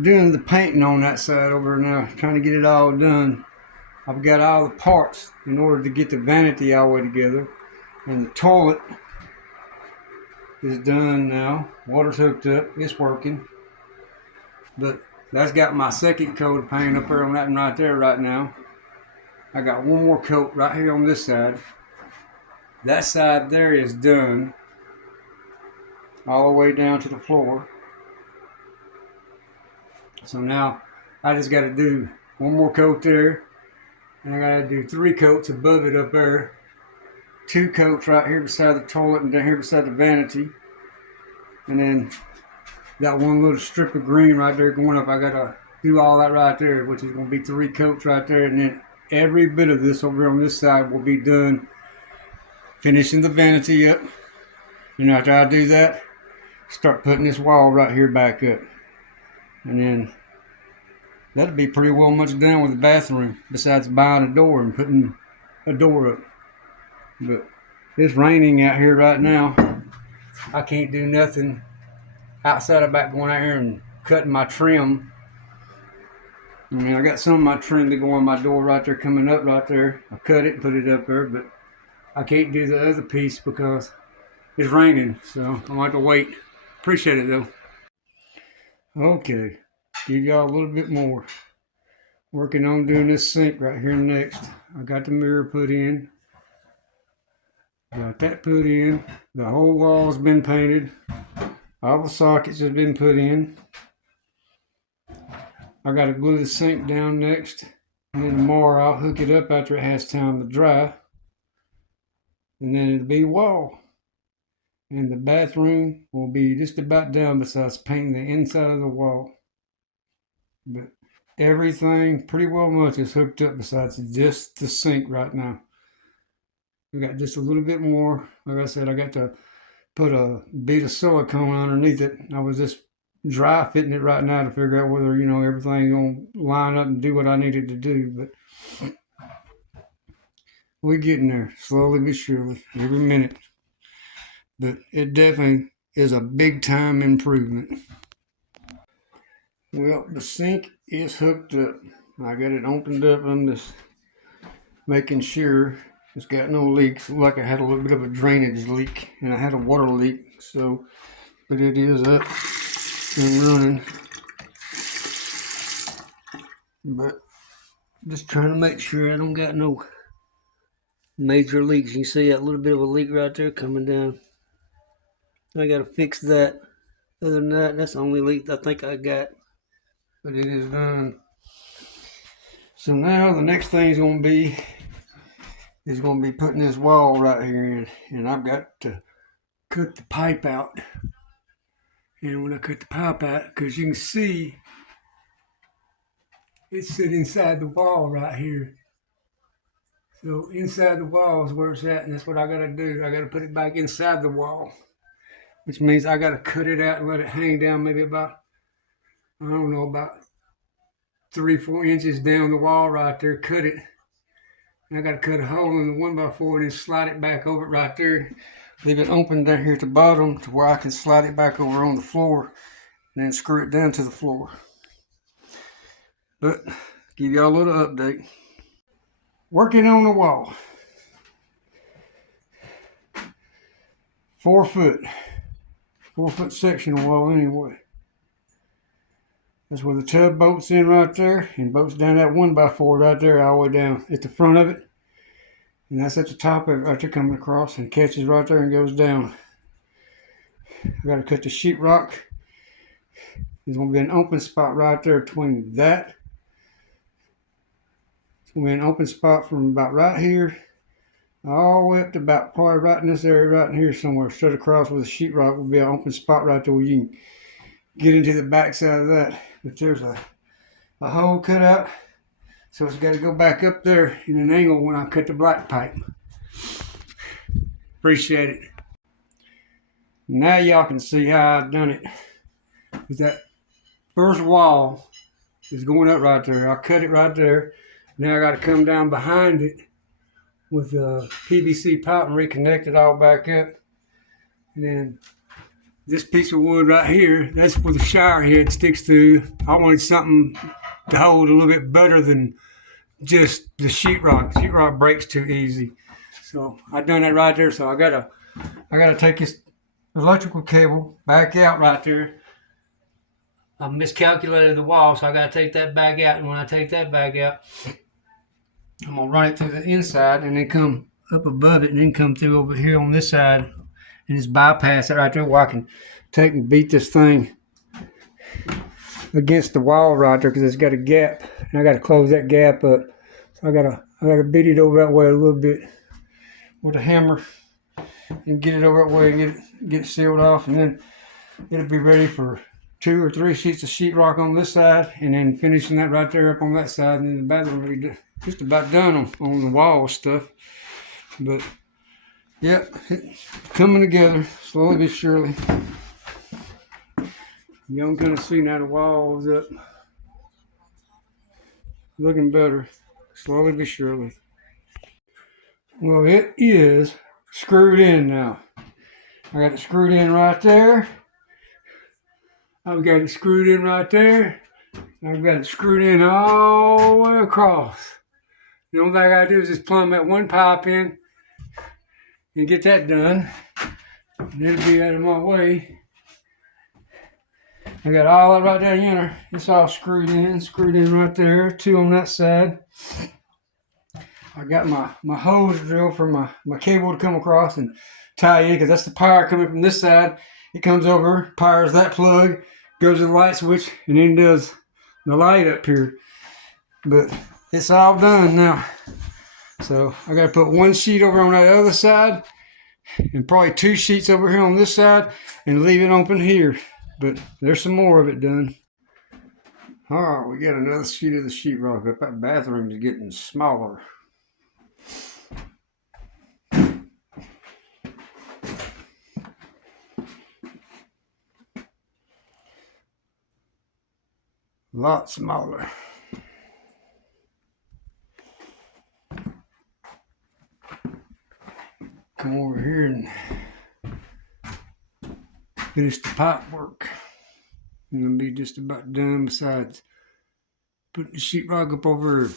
doing the painting on that side over now, trying to get it all done. I've got all the parts in order to get the vanity all the way together. And the toilet is done now. Water's hooked up, it's working. But that's got my second coat of paint up there on that one right there right now. I got one more coat right here on this side. That side there is done all the way down to the floor. So now I just got to do one more coat there, and I got to do 3 coats above it up there. 2 coats right here beside the toilet and down here beside the vanity, and then got one little strip of green right there going up. I got to do all that right there, which is going to be 3 coats right there, and then every bit of this over on this side will be done, finishing the vanity up. And after I do that, start putting this wall right here back up. And then that'll be pretty well much done with the bathroom, besides buying a door and putting a door up. But it's raining out here right now. I can't do nothing outside about going out here and cutting my trim. I mean, I got some of my trim to go on my door right there coming up right there. I cut it and put it up there, but I can't do the other piece because it's raining, so I'm gonna have to wait. Appreciate it though. Okay, give y'all a little bit more. Working on doing this sink right here next. I got the mirror put in. Got that put in. The whole wall's been painted. All the sockets have been put in. I gotta glue the sink down next. And then tomorrow I'll hook it up after it has time to dry. And then it'll be wall. And the bathroom will be just about done besides painting the inside of the wall. But everything pretty well much is hooked up besides just the sink right now. We got just a little bit more. Like I said, I got to put a bead of silicone underneath it. I was just dry fitting it right now to figure out whether, everything's going to line up and do what I needed to do. But we're getting there slowly but surely, every minute. But it definitely is a big time improvement. Well, the sink is hooked up. I got it opened up. I'm just making sure it's got no leaks. Like I had a little bit of a drainage leak and I had a water leak. So, but it is up and running. But just trying to make sure I don't got no major leaks. You see that little bit of a leak right there coming down. I gotta fix that. Other than that, that's the only leak I think I got. But it is done. So now the next thing is gonna be putting this wall right here in. And I've got to cut the pipe out. And when I cut the pipe out, because you can see it's sitting inside the wall right here. So inside the wall is where it's at, and that's what I gotta do. I gotta put it back inside the wall, which means I gotta cut it out and let it hang down maybe about 3-4 inches down the wall right there, cut it. And I gotta cut a hole in the 1x4 and then slide it back over it right there. Leave it open down here at the bottom to where I can slide it back over on the floor and then screw it down to the floor. But give y'all a little update. Working on the wall. 4 foot section wall anyway. That's where the tub bolts in right there and bolts down that 1x4 right there all the way down at the front of it. And that's at the top of it right there coming across and catches right there and goes down. I got to cut the sheetrock. There's going to be an open spot right there between that. It's going to be an open spot from about right here all the way up to about probably right in this area right in here somewhere. Straight across with the sheetrock will be an open spot right there where you can get into the back side of that. But there's a hole cut out, so it's got to go back up there in an angle when I cut the black pipe. Appreciate it. Now y'all can see how I've done it. That first wall is going up right there. I cut it right there. Now I got to come down behind it with PVC pipe and reconnect it all back up. And then this piece of wood right here, that's where the shower head sticks to. I wanted something to hold a little bit better than just the sheetrock. Sheetrock breaks too easy. So I done that right there. So I gotta take this electrical cable back out right there. I miscalculated the wall, so I gotta take that back out. And when I take that back out, I'm gonna run it through the inside and then come up above it and then come through over here on this side and just bypass it right there where I can take and beat this thing against the wall right there because it's got a gap and I gotta close that gap up. So I gotta beat it over that way a little bit with a hammer and get it over that way and get it sealed off, and then it'll be ready for 2 or 3 sheets of sheetrock on this side, and then finishing that right there up on that side, and then the bathroom will be just about done on the wall stuff. But yep, it's coming together slowly but surely. Y'all can kind of see now the wall's up, looking better, slowly but surely. Well, it is screwed in now. I got it screwed in right there. I've got it screwed in right there. I've got it screwed in all the way across. The only thing I gotta do is just plumb that one pipe in and get that done. And it'll be out of my way. I got all that right down here. It's all screwed in right there. 2 on that side. I got my hose drill for my cable to come across and tie in, because that's the power coming from this side. It comes over, powers that plug, goes to the light switch, and then does the light up here. But it's all done now. So I got to put 1 sheet over on that other side and probably 2 sheets over here on this side and leave it open here. But there's some more of it done. All right, we got another sheet of the sheetrock up. That bathroom is getting smaller. A lot smaller. Come over here and finish the pipe work. I'm gonna be just about done, besides putting the sheetrock up over